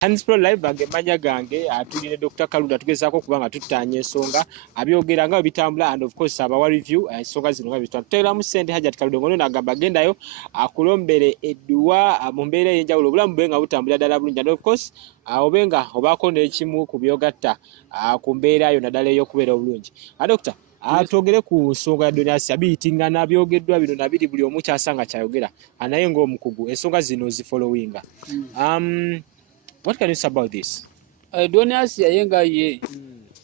Hanspro live bagemanya gange atulire Dr. Kalunda tugezaako kubanga tutanya ensonga abyogera nga bitambula and of course abawa review ensonga zino nga bitambula mu sente Hajat Kalunda ngono nagamba gendayo akulombere edduwa mu mbeera y'enjawulo obulamu bwe nga butambula ddala bulungi and of course obenga obaako n'ekimu ku byogatta ku mbeera yo naddala ey'okubeera obulungi. Dr. Atwogere ku nsonga ya donasi abiyitingana byogeddwa bino nabiri buli omu kyasanga kyayogera naye ng'omukugu ensonga zino zifollowinga. What can you say about this? Donasi yayenga ye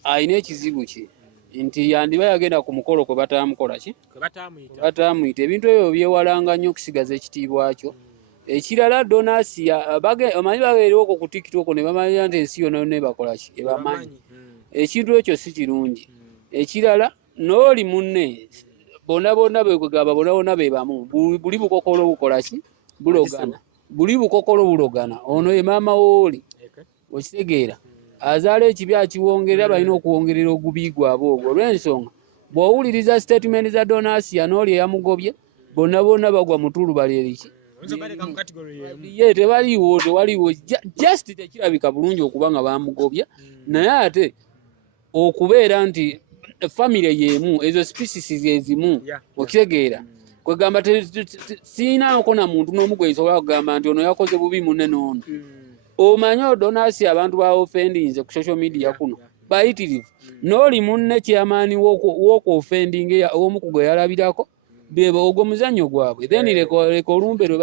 ayina ekizibu ki nti yandiba yagenda ku mukolo kwe batamukola ki batamuyita ebintu ebyo byewalanga nnyo okusigaza ekitiibwa kyo. Ekirala donasi omanyi babeerewo okwo ku TikTok ne bamanya nti ensi yonna yonna ebakola ki ebamanyi. Ekintu ekyo si kirungi. Ekirala n'oli munne bonna bekwegamba bonna be bamu buli bukokolo bukola ki bulogana buli bukokolo bulogana ono ye maama wooli okitegeera azaala ekibi akiwongerera balina okuwongerera ogubi gwabwe ogwo olw'ensonga bw'owuliriza statement za donasi n'oli eyamugobye bonna bagwa mutulu baleriki ye tewaliwo just tekirabika bulungi okuba nga bamugobya naye ate okubeera nti family yemu ezo species ezimu okitegeera kwegamba siinaako na muntu n'omu gwe nsobola kugamba nti ono yakoze bubi munne n'ono. Omanyi donasi abantu ba offendinze ku social media kuno bayitirivu n'oli munne kyamaani w'oku-offending omu ku gwe yalabirako ogwo muzannyo gwabwe then leka olumbe lwe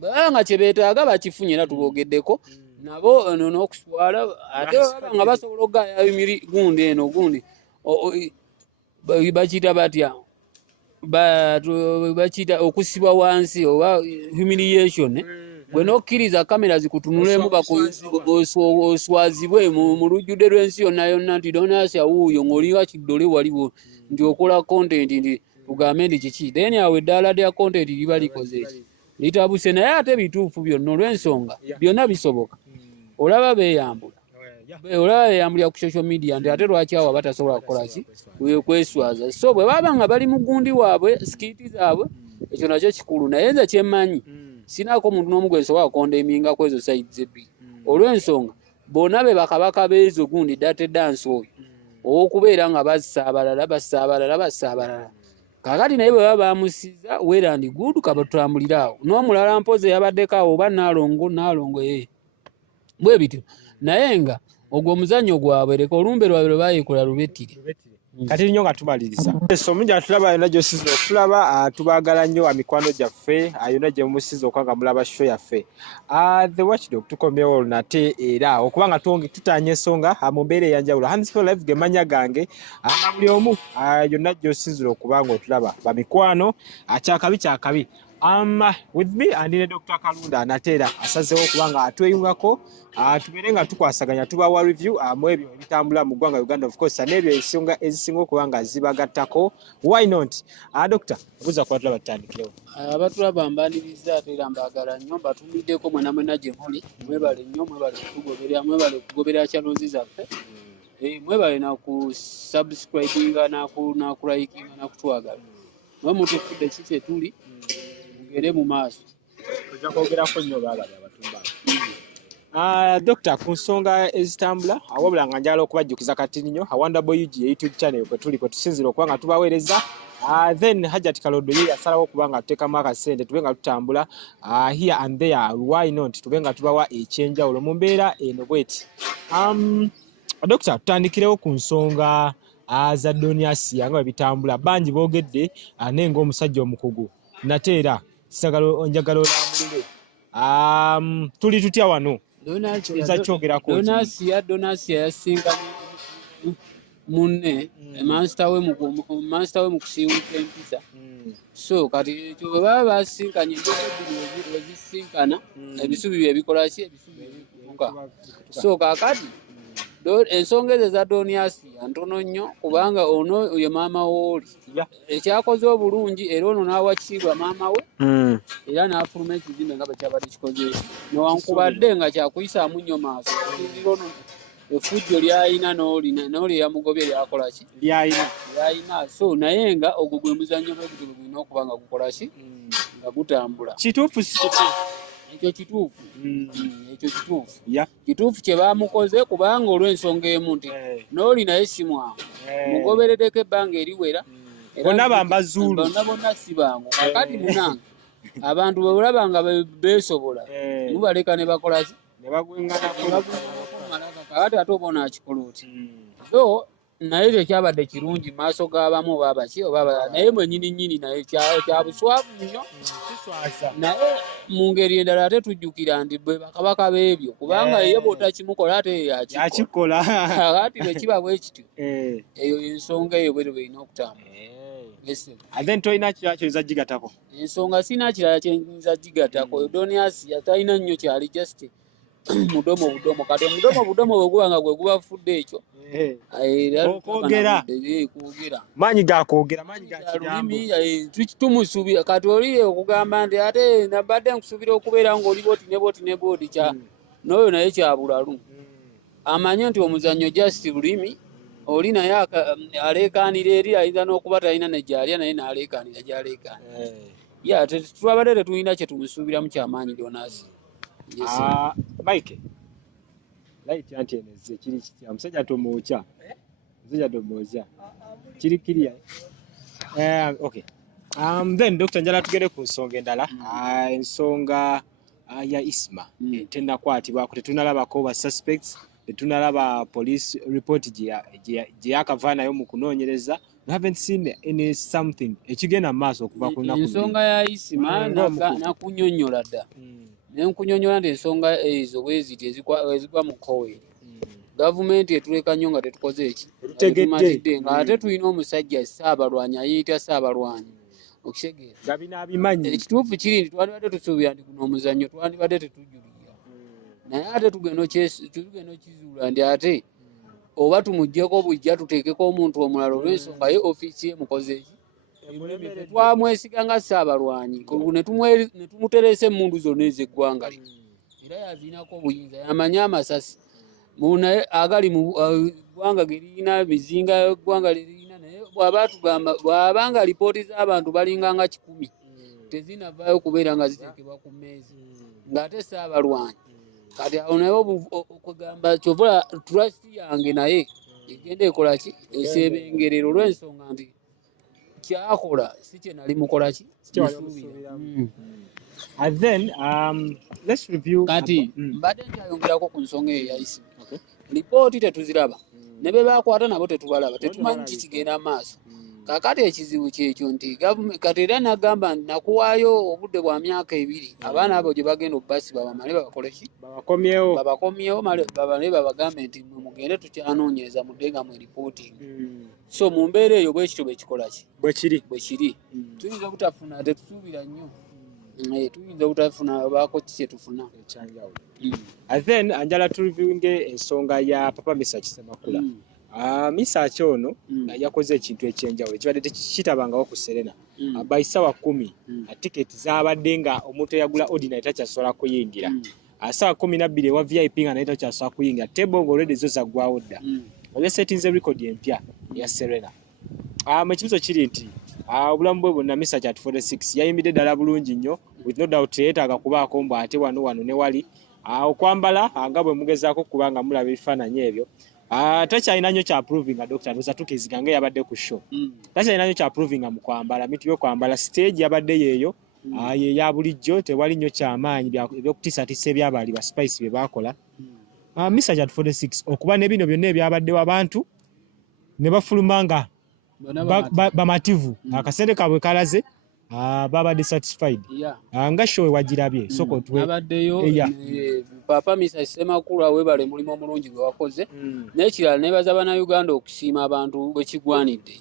banga kye beetaaga bakifunye era tubogeddeko nabo n'okuswala ate nga basobola okugaya emiri gundi eno gundi bakiyita batya bakiyita okusibwa wansi oba humiliation gwe n'okkiriza kamera zikutunulemu oswazibwe mu lujjudde lw'ensi yonna nti donasi awuuyo ng'oliwa kiddole waliwo nti okola content nti tugambe ndi kiki then awo eddaala lya content liba likoze eki litabuse naye ate bituufu byonna olw'ensonga byonna bisoboka. Olaba beeyambulira ku social media nti ate lwaki awo batasobola kukola ki kweswaza so bwe baba nga bali mu gundi waabwe sikiti zaabwe ekyo nakyo kikulu naye nze kyemmanyi sinaako omuntu n'omu gwe nsobola kukondeminga ku ezo sayidi zebbiri olw'ensonga bonna be bakabaka b'ezo gundi date dance oyo ow'okubeera nga bassa abalala kakati naye bwe baba bamusiza weerandi gudu kabatutambulira awo n'omulala mpozi yabaddeko awo oba naalongo bwe bityo naye nga ogwo omuzannyo gwabwe leka olumbe lwabwe lwe baayikola lubettire. Kati nnyo nga tumaliriza omungi atulaba yonna gy'osiza okutulaba tubaagala nnyo mikwano gyaffe yonna gye mumusiza okuba nga mulaba show yaffe the watchdog tukomyewo nate era okuba nga tutanya ensonga mu mbeera eyanjawulo Handsful Live gemanya gange na buli omu yonna gy'osizira okuba nga otulaba bamikwano kyakabi with me andine Dr. Kalunda nateera asazeewo okuba nga atweyungako tubeere nga tukwasaganya tubawa review mu ebyo ebitambula mu ggwanga Uganda of course n'ebyo ensonga ezisinga okuba nga zibagattako why not Dr. obuuza kubatulaba tutandikirewo abatulaba mbaniriza ate era mbaagala nnyo mbatumiddeko mwena gye muli mwebale nnyo mwebale okugoberera channels zaffe mwebale nakusubscribinga nakulayikinga nakutwagala mwe mutufudde ki kye tuli mugere mu maaso ojja kwogerako nnyo baagala abatumba. Dr. ku nsonga ezitambula wabula nga njala okubajjukiza kati nnyo Awandable UG YouTube channel kwe tusinzira okuba nga tubaweereza then Hajat Kalunda ye yasalawo okuba nga tuteekamu akasente tube nga tutambula here and there why not tube nga tubawa ekyenjawulo mu mbeera eno bweti. Dr. tutandikirewo ku nsonga za donasi nga bwe bitambula bangi boogedde naye ng'omusajja omukugu nateera njagala olambulire tuli tutya wano donasi yasinga munne master we mu kusiiwuka empisa so kati ekyo bwe baba basinkanye ezisinkana ebisubi bye bikola ki ebisubi ebikuka so kakati ensonga ezo za donasi ntono nnyo kubanga ono ye maama wooli ekyakoze obulungi era ono n'awa kitiibwa maama we era n'afuluma ekizimbe nga bwe kyabadde kikoze newankubadde nga kyakuyisaamu nnyo maaso ono effujjo lyayina n'oli eyamugobye lyakola ki lyayina so naye nga ogwo gwe muzannyo bwe gulina okuba nga gukola ki nga gutambula kituufu si ekyo kituufu kituufu kye baamukoze kubanga olw'ensonga emu nti n'oli naye si mwangu mugobereddeko ebbanga eriwera bonna bambazuulu bonna si bangu kakati munange abantu bwe bulaba nga beesobola mubaleka ne bakolaki ne bagwengana kakati ate oba onaakikola oti so naye tekyabadde kirungi maaso g'abamu oba abaki oba naye mwennyini naye kya buswavu nnyo naye mu ngeri endala ate tujjukira nti bwe bakabaka b'ebyo kubanga ye bw'otakimukola ate yakikola kakati bwe kiba bwe kityo eyo ensonga eyo bwe erina okutambula ate tolina kirala kyoyinza gigatako ensonga sina kirala kyenyinza gigatako Donias yatalina nnyo kyali just mudomo kati omudomo bwe guba nga gwe gubafudde ekyo kwogera maanyi gakwogera tumusuubira kati oli okugamba nti ate nabadde nkusuubira okubeera ng'oli boti ne bodi kya n'oyo naye kyabulalu amanye nti omuzannyo just lulimi oli naye aleekaanira eri ayinza n'okuba talina ne gyalya naye n'aleekaanira gy'aleekaanira twabadde tetulina kye tumusuubiramu kyamaanyi Donasi Mike light anti eneze kiri kitya musajja tomwocha kiri kiriya okay then Dr. Njala tugere ku nsonga endala ensonga ya Isma tennakwatibwa tetunalabako ba suspects tetunalaba police report gye yakavaanayo mu kunoonyereza. We haven't seen any something ekigenda maaso okuva ku nnaku ensonga ya Isma nakunyonnyola dda nenkunyonnyola nti ensonga ezo bweziti ezigwa mu koweri gavumenti etuleka nnyo nga tetukoze eki tumatidde nga ate tulina omusajja Ssaabalwanyi ayiyita Ssaabalwanyi okitegeera ekituufu kiri nti twandibadde tusuubira nti guno omuzannyo twandibadde tetujulira naye ate tugenda okizuula nti ate oba tumuggyeko bujja tuteekeko omuntu omulala olw'ensonga ye ofiisi ye mukoze eki twamwesiga nga Ssaabalwanyi ne tumuteresa emmundu zonna ez'eggwanga lino era yaziinako obuyinza yamanye amasasi naye agali mu ggwanga ge lirina mizinga eggwanga lirina naye bw'aba nga lipooti z'abantu balinga nga 100 tezinavaayo kubeera nga ziteekebwa ku mmeeza ng'ate Ssaabalwanyi kati awo naye okugamba kyovula trust yange naye egenda ekola ki eseebengerera olw'ensonga nti kyakola si kye nali mukola ki and then let's review kati mbadde nkyayongerako ku nsonga eyo yayisi lipooti tetuziraba ne be bakwata nabo tetubalaba tetumanyi kikigenda maaso kakati ekizibu kyekyo nti kati era nagamba nti nakuwaayo obudde bwa myaka 2 abaana abo gye bagenda obbasi babamale babakoleki babakomyewo babale babagambe nti mugende tukyanoonyereza mudde nga mwe reporting so mu mbeera eyo bwe kityo bekikola ki bwe kiri tuyinza obutafuna tetusuubira nnyo tuyinza obutafuna baako ki kyetufuna and then anjala tureviewing ensonga ya Papa Misa Kisemakula Misa ono yakoze ekintu ekyenjawulo ekibadde tekitabangawo ku Serena by ssaawa 10 tiketi zaabadde nga omuntu eyagula ordinary takyasobola kuyingira ssaawa 12 ewa VIP nga naye takyasobola kuyingira table nga olwedde zo zaggwawo dda olwe setinze record empya ya Serena ekibuzo kiri nti obulamu bwe bwonna Misa 46 yayimbidde ddala bulungi nnyo with no doubt yeetaaga kubaako mbu ate wano ne wali okwambala nga bwe mugezaako kubanga mulaba ebifaananyi ebyo takyalina nnyo kya proving nga Dr. Ndoza tukeziga nga yabadde ku show takyalina nnyo kya proving nga mu kwambala mitu by'okwambala stage yabadde yeeyo ya bulijjo tewali nnyo kyamaanyi ebyokutiisatiisa ebyabaali ba Spice bye baakola Misa 46 okuba ne bino byonna ebyabaddewo abantu ne bafuluma nga bamativu akasente kaabwe kalaze babadde satisfied nga show wagirabye soko abaddeyo Papa Misa Kisemakula webale mulimu omulungi gwe wakoze n'ekirala nebaza bannayuganda okusiima abantu bwe kigwanidde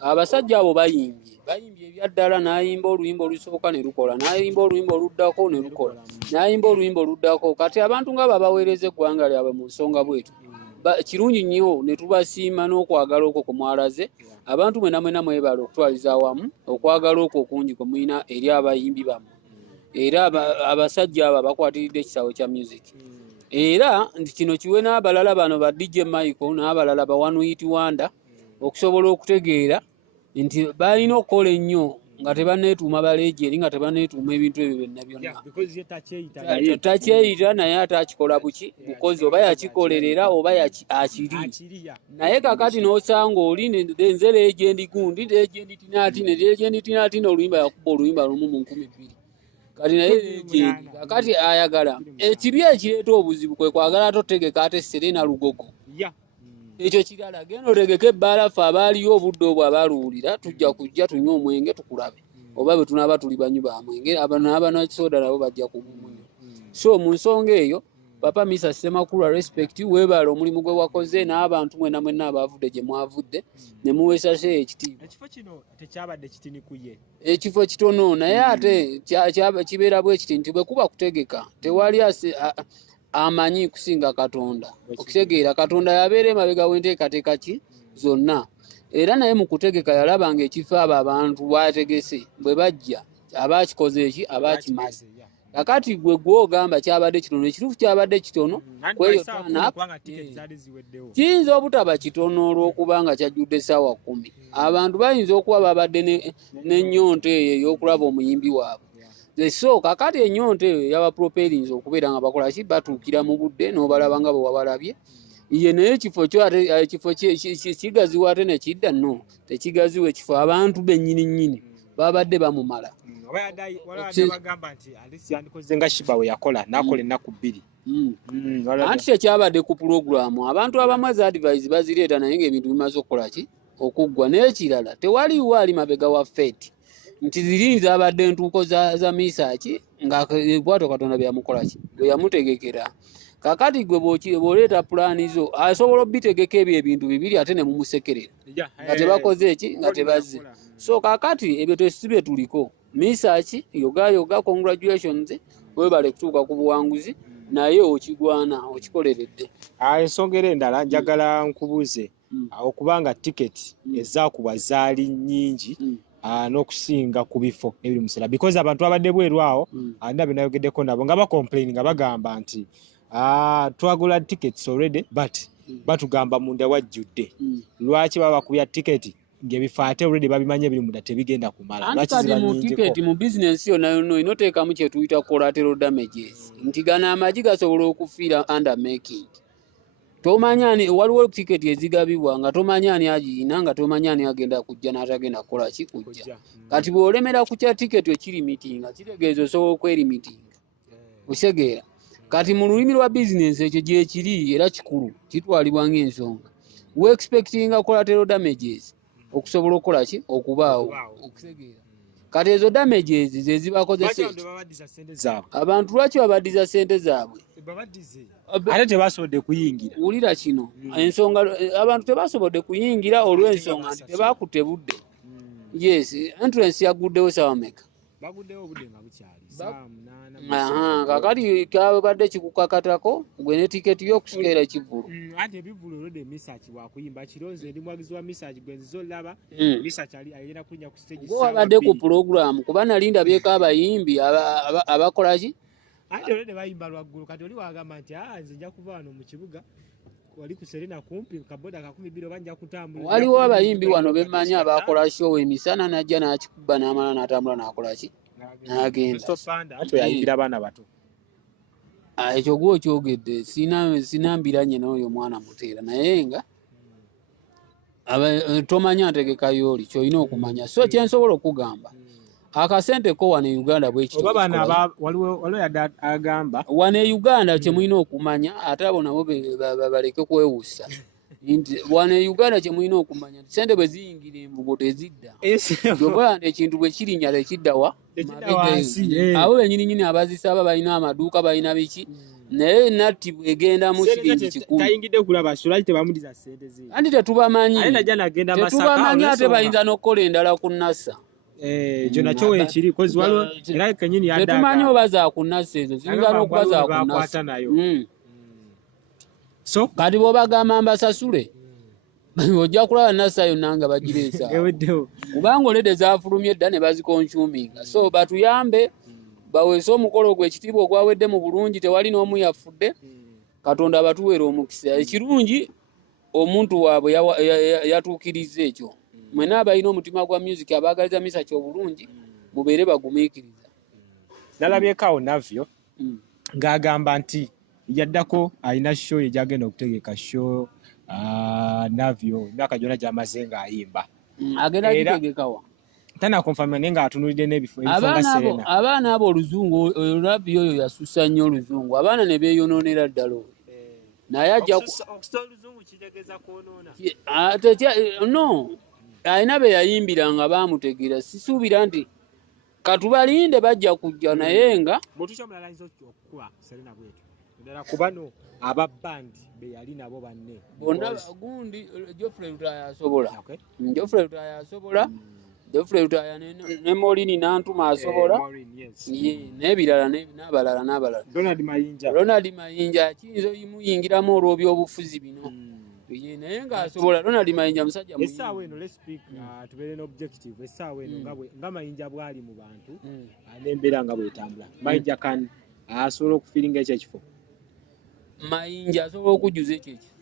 abasajja abo bayimbye ebyaddala n'ayimba oluyimba olusooka ne lukola n'ayimba oluyimba oluddako ne lukola n'ayimba oluyimba oluddako kati abantu nga babaweereza eggwanga lyabwe mu nsonga bwetu kirungi nnyo ne tubasiima n'okwagala okwo kumwalaze abantu mwena mwebala okutwaliza awamu okwagala okwo okungi kwe mulina eri abayimbi bammwe era abasajja abo bakwatiridde ekisawo kya music era nti kino kiwe n'abalala bano ba DJ Michael n'abalala ba One Hit Wonder okusobola okutegeera nti balina okukola ennyo nga tebaneetuuma baleejeri nga tebaneetuuma ebintu ebyo byonna byonna takyeyita naye ate akikola bukozi oba yakikolerera oba akiri naye kakati n'osanga oli nze leegendi gundi leegendi tinaatine oluyimba yakuba oluyimba lumu mu 2000 kati naye leegendi kakati ayagala ekibi ekireeta obuzibu kwe kwagala totegeka ate Serena Lugogo ekyo kirala genda otegeka ebbalafu abaaliyo obudde obwo abaluwulira tujja kujja tunywe omwenge tukulabe oba bwe tunaaba tuli banywi ba mwenge n'abanakisoda nabo bajja kugumunywa so mu nsonga eyo papa Misa Ssemakula respect weebala omulimu gwe wakoze n'abantu mwenna abaavudde gye mwavudde ne muweesa se ekitiibwa ekifo kino tekyabadde kitini kuye ekifo kitono naye ate kibeera bwe kiti nti bwe kuba kutegeka tewali amanyi kusinga Katonda okitegeera Katonda yabeera emabega w'enteekateeka ki zonna era naye mu kutegeka yalabanga ekifo abo abantu bategese bwe bajja abakikoze eki abakimaze kakati gwe gwogamba kyabadde kitono ekituufu kyabadde kitono kweyo kiyinza obutaba kitono olw'okubanga kyajjudde essaawa 10 abantu bayinza okuba babadde n'ennyonta eyo ey'okulaba omuyimbi waabwe so kakati ennyonta eyo yabaproperinze okubeera nga bakola ki batuukira mu budde n'obalaba nga bwe wabalabye ye naye ekifo kigaziwa ate nekidda no tekigaziwa ekifo abantu bennyini babadde bamumala bagamba nti alisi yandikoze nga Shiba we yakola n'akola ennaku 2 anti tekyabadde ku pulogulaamu abantu abamu za advice bazireeta naye ng'ebintu bimaze okukola ki okuggwa n'ekirala tewaliwo ali mabega wa feti nti ziri zabadde entuuko za misaaki nga bwato Katonda byamukola ki bwe yamutegekera kakati gwe bw'oleeta pulaani zo asobola obitegeka ebyo ebintu bibiri ate ne mumusekerera nga tebakoze eki nga tebazze so kakati ebyo tesibye tuliko misaaki yoga congratulations webale kutuuka ku buwanguzi naye okigwana okikoleredde ensonga endala njagala nkubuuze okubanga tiketi ezaakubwa zaali nnyingi n'okusinga ku bifo ebiri mu kiseera because abantu abadde bweru awo nabyo nayogeddeko nabo nga bacomplain nga bagamba nti twagula tickets already but batugamba munda wajjudde lwaki baba bakubya tiketi ng'ebifo ate already babimanye ebiri munda tebigenda kumala lwaki mu tiketi mu business yonna inoteekamu kye tuyita collateral damages nti gana amagi gasobola okufiira under making tomanya ani waliwo tiketi ezigabibwa nga tomanya ani agiyina nga tomanya ani agenda kujja n'atagenda kukola ki kujja kati bw'olemera ku kya tiketi ekiri mitinga kitegeeza osobola okwelimitinga osegeera kati mu lulimi lwa bizinensi ekyo gyekiri era kikulu kitwalibwa ng'ensonga we expectinga collateral damages okusobola okukola ki okubaawo okusegeera kati ezo damages ze zibakozesa abantu lwaki babaddiza ssente zaabwe ate tebasobodde kuyingira wulira kino ensonga abantu tebasobodde kuyingira olw'ensonga nti tebakutte budde yes entrance yaguddewo sawameka baguddewo obudde nga bukyali kakati kabadde kikukakatako gwe ne tiketi y'okusikeera ekivulu ate ebivulu olwedde misaaki wakuyimba kiroze ndi mwagizi wa misaaki gwe nzizo olaba misaaki ayina kunya ku stage wabadde ku pulogulaamu kuba nali ndabyeko abayimbi abakola ki ate olwedde bayimba lwaggulu kati oli wagamba nti nze nja kuva wano mu kibuga wali ku Serena kumpi kaboda ka 12 banja kutambula waliwo abayimbi wano bemmanyi abakola show emisana najja n'akikuba n'amala n'atambula n'akola ki n'agenda ate yayigira abaana bato ekyo gwe okyogedde sinambiranye n'oyo mwana muteera naye nga tomanya ntegekayo oli kyolina okumanya so kyensobola okugamba akasente ko wano e Uganda waliwo agamba wano e Uganda kyemulina okumanya ate abo nabo baleke kwewussa wano e Uganda kyemulina okumanya sente bwe ziyingira embugo tezidda oba ekintu bwe kirinya tekiddawa abo bennyininyini abazisaba balina amaduuka balina biki naye natti bwegenda mu siringi 10 anti tetubamanyi ate bayinza n'okukola endala ku nasa ekyo nakyo wekiri kozi waliwo era kenyini yaddaga tetumanyi oba za ku nasa ezo ziyinza n'okuba za ku nasa so kati bw'obagamba mbasasule ojja kulaba nasa yonna nga bagireesa kubanga olede zafulumye edda ne bazikonsuminga so batuyambe baweese omukolo gw'ekitiibwa ogwawedde mu bulungi tewali n'omu yafudde Katonda abatuweera omukisa ekirungi omuntu waabwe yatuukiriza ekyo mwena abalina omutima gwa music abaagaliza misaki obulungi mubeere bagumiikiriza. Nalabyekaawo Navio ng'agamba nti yaddako alina show ye gy'agenda okutegeka show Navio emyaka gyonna gy'amaze ng'ayimba. Agenda gitegekawa tanakonfirma naye ng'atunuulidde n'ebifo nga Serena. Abaana abo oluzungu Navio oyo yasussa nnyo oluzungu, abaana ne beeyonoonera ddala. Naye ajja okusa oluzungu kitegeeza kwonoona. No, alina be yayimbiranga baamutegeera. Sisuubira nti katubalinde bajja kujja naye nga mutusha omulala ayinza okukuba Serena bwetu ddala kubano aba bandi be yali nabo banne bonna gundi Geoffrey Lutaya asobola. Geoffrey Lutaya asobola. Geoffrey Lutaya ne Molini Nantuma asobola. N'ebirala n'abalala. Ronald Mayinja kiyinza oyimuyingiramu olw'ebyobufuzi bino. Naye ng'asobola Ronald Mayinja musajja muyingi. Essaawa eno let's speak tubeere n'objective. Essaawa eno nga Mayinja bw'ali mu bantu n'embeera nga bw'etambula. Mayinja kan asobola okufiiringa ekyo ekifo. Mayinja asobola okujjuza ekyo ekifo.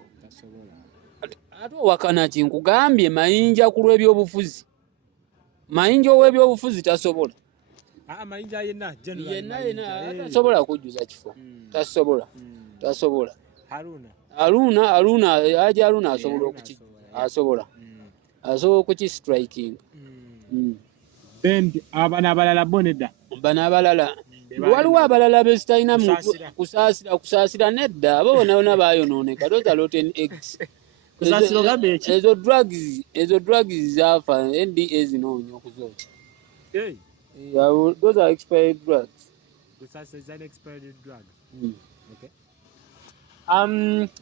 Ate owakana ki nkugambye Mayinja ku lw'ebyobufuzi. Mayinja ow'ebyobufuzi tasobola. Mayinja yenna tasobola kujjuza kifo. Tasobola. Haruna asobola asobola okukistriking. Bend abana abalala bonedda. Bana abalala waliwo abalala bezitalina kusaasira nedda abo bonna baayonooneka. Those are rotten eggs. Ezo drugs zaafa NDA zinoonya okuzookya. Those are expired drugs. Okay.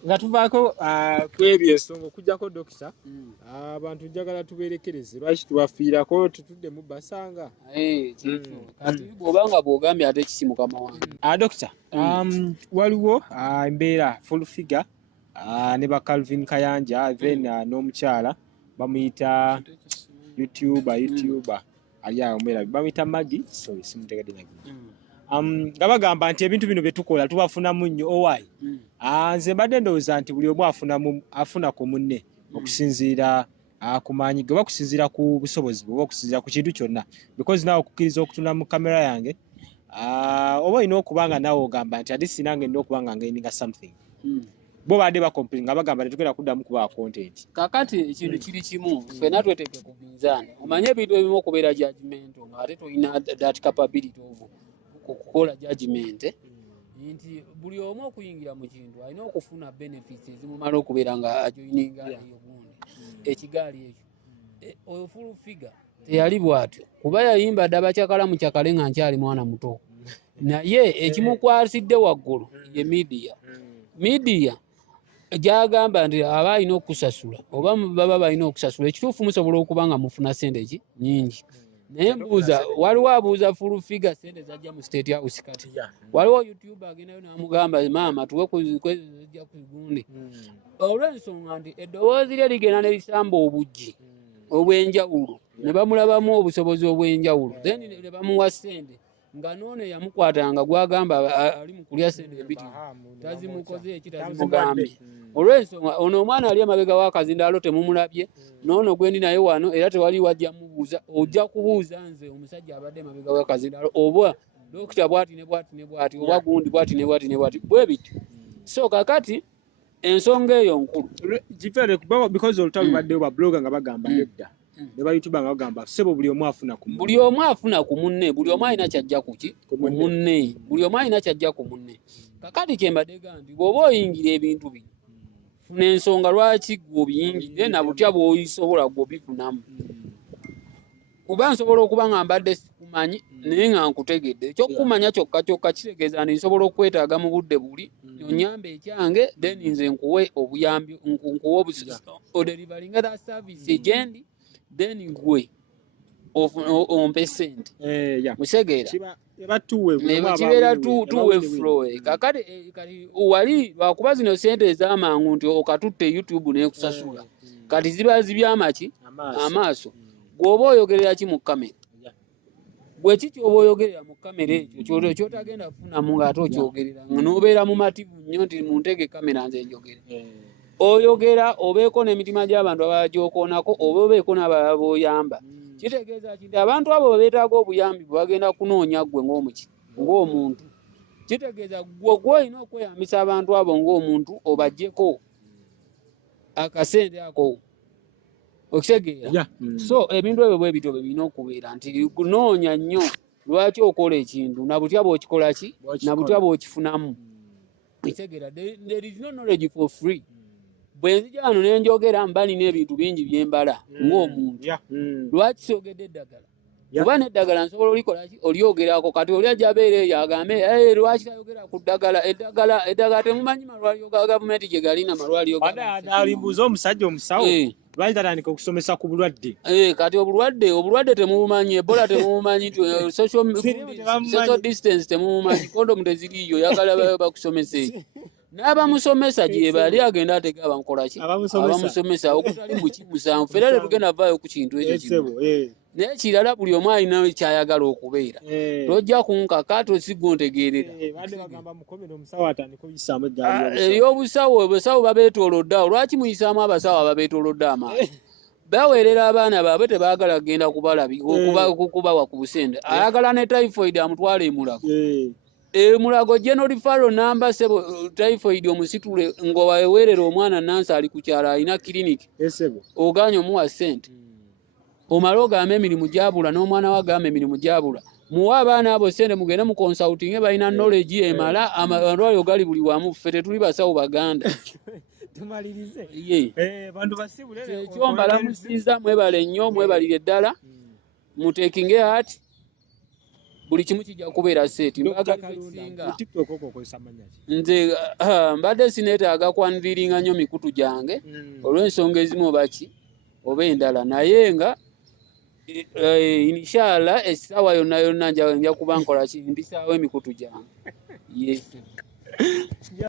Nga tuvaako kwebyo ensonga okujjako dokita abantu njagala tubeerekereze lwaki tubafiirako tutudde mu basanga. Kati bw'obanga bw'ogambye ate kiki mukama wange. Dokita waliwo embeera full figure ne ba Calvin Kayanja then n'omukyala bamuyita YouTuber ali awo mwera bamuyita Maggie simutegedde nagino. Nga bagamba nti ebintu bino bye tukola tubafunamu nnyo owaayi. Nze mbadde ndowooza nti buli omu afuna ku munne okusinziira ku maanyi ge oba okusinziira ku busobozi bwe oba okusinziira ku kintu kyonna because naawe okukkiriza okutunda mu kamera yange oba olina okuba nga naawe ogamba nti ate sinange nina okuba nga ngaininga something. Bo baadde bakomplain nga bagamba tetugenda kuddamu kuba content. Kakati ekintu kiri kimu ffenna tweteeke ku binzaani. Omanye ebintu ebimu okubeera judgment ng'ate tolina that capability of okukola judgment nti buli omu okuyingira mu kintu alina okufuna benefits ezimumala okubeera nga ajoininga eyo gundi ekigaali ekyo. Oyo full figure teyali bw'atyo kuba yayimba dda bakyakala mu kyakale nga nkyali mwana muto. Naye ekimukwasidde waggulu ye media gyagamba nti aba alina okusasula oba baba balina okusasula ekituufu musobola okuba nga mufuna sente ki nnyingi. Naye mbuuza waliwo abuuza full figure sente zajja mu state house kati. Waliwo YouTube agendayo n'amugamba maama tuwe kuzijja ku gundi. Olw'ensonga nti eddoboozi lye ligenda ne lisamba obujji obw'enjawulo ne bamulabamu obusobozi obw'enjawulo then ne bamuwa sente nga noone yamukwatanga gwagamba ali mu kulya sente ebiti tazimukoze ekitazimugambye. Olw'ensonga ono omwana ali emabega w'akazindaalo temumulabye noono gwendi naye wano era tewali wajja mubuuza ojja kubuuza nze omusajja abadde emabega w'akazindaalo oba dokita bwati ne bwati oba gundi bwati ne bwati bwe biti. So kakati ensonga eyo nkulu because olutalo baddeyo babloga nga bagamba nedda ne ba YouTube nga bagamba sebo buli omu afuna ku munne buli omu alina kyajja kuki ku munne buli omu alina kyajja ku munne. Kakati kyembadde gandi bw'oba oyingira ebintu bino funa ensonga lwaki gwe obiyingire na butya bw'oyisobola gwe obifunamu. Kuba nsobola okuba nga mbadde sikumanyi naye nga nkutegedde ekyokumanya kyokka kitegeeza nti nsobola okwetaaga mu budde buli onyambe ekyange then nze nkuwe obuyambi nkuwe oderivalinga that service egendi then gwe ompe sente musegeera kibeera tuwe flow. Kati wali lwakuba zino sente ez'amangu nti okatutte YouTube nekusasula kati ziba zibyamaki amaaso. Gwoba oyogerera ki mu kamera gwe kiki oba oyogerera mu kamera ekyo kyotagenda kufunamu ng'ate okyogerera n'obeera mu mativu nnyo nti muntege kamera nze njogere. oyogera obeeko n'emitima gy'abantu abagyokoonako oba obeeko n'abalala b'oyamba. Kitegeeza nti abantu abo beetaaga obuyambi bwe bagenda kunoonya ggwe ng'omuntu. Kitegeeza ggwe olina okweyambisa abantu abo ng'omuntu obaggyeko akasente ako. Okitegeera? So ebintu ebyo bwe bityo birina okubeera nti kunoonya nnyo lwaki okola ekintu na butya bw'okikola ki na butya bw'okifunamu. Okitegeera? There is no knowledge for free. Bwe nzija wano ne njogera mba nina ebintu bingi bye mbala ng'omuntu. Lwaki soogedde eddagala? Kuba n'eddagala nsobola olikola ki olyogerako kati oli ajja abeera eyo agambe lwaki tayogera ku ddagala. Eddagala temumanyi malwaliro ga gavumenti gye galina malwaliro alimbuuza omusajja omusawo lwaki tatandika okusomesa ku bulwadde. Kati obulwadde temumumanyi, Ebola temumumanyi, social distance temumumanyi, kondomu teziriiyo, yagala bakusomese. N'abamusomesa gye bali agenda atega abankola ki abamusomesa okutali mukimusanvu. Fera tetugenda vaayo ku kintu ekyo kimu. Naye kirala buli omu alina kyayagala okubeera. Tojja kunkaka tosiggontegeerera. Eby'obusawo babeetoolodde awo. Lwaki muyisaamu abasawo ababeetoolodde amaanyi? Baweerera abaana baabwe tebaagala kugenda kubawa ku busende. Ayagala ne typhoid amutwala emulago. Mulago general referral number sebo typhoid omusitule ng'owaweerera omwana nansi ali ku kyalo alina clinic. Oganya omuwa ssente. Omala ogamba emirimu gyabula n'omwana we agamba emirimu gyabula. Muwa abaana abo ssente mugende mu consulting balina knowledge emala amalwaliro gali buli wamu. Ffe tetuli basawo Baganda. Tumalirize. Bantu basibule. Ekyo mbalamusiza mwebale nnyo mwebalire ddala. Muteekinge heart. Buli kimu kijja kubeera seeti. Nze mbadde sineetaaga kwanviiringa nnyo mikutu gyange olw'ensonga ezimu oba endala naye nga inshallah essaawa yonna nja kuba nkola ki mbisaawo emikutu gyange.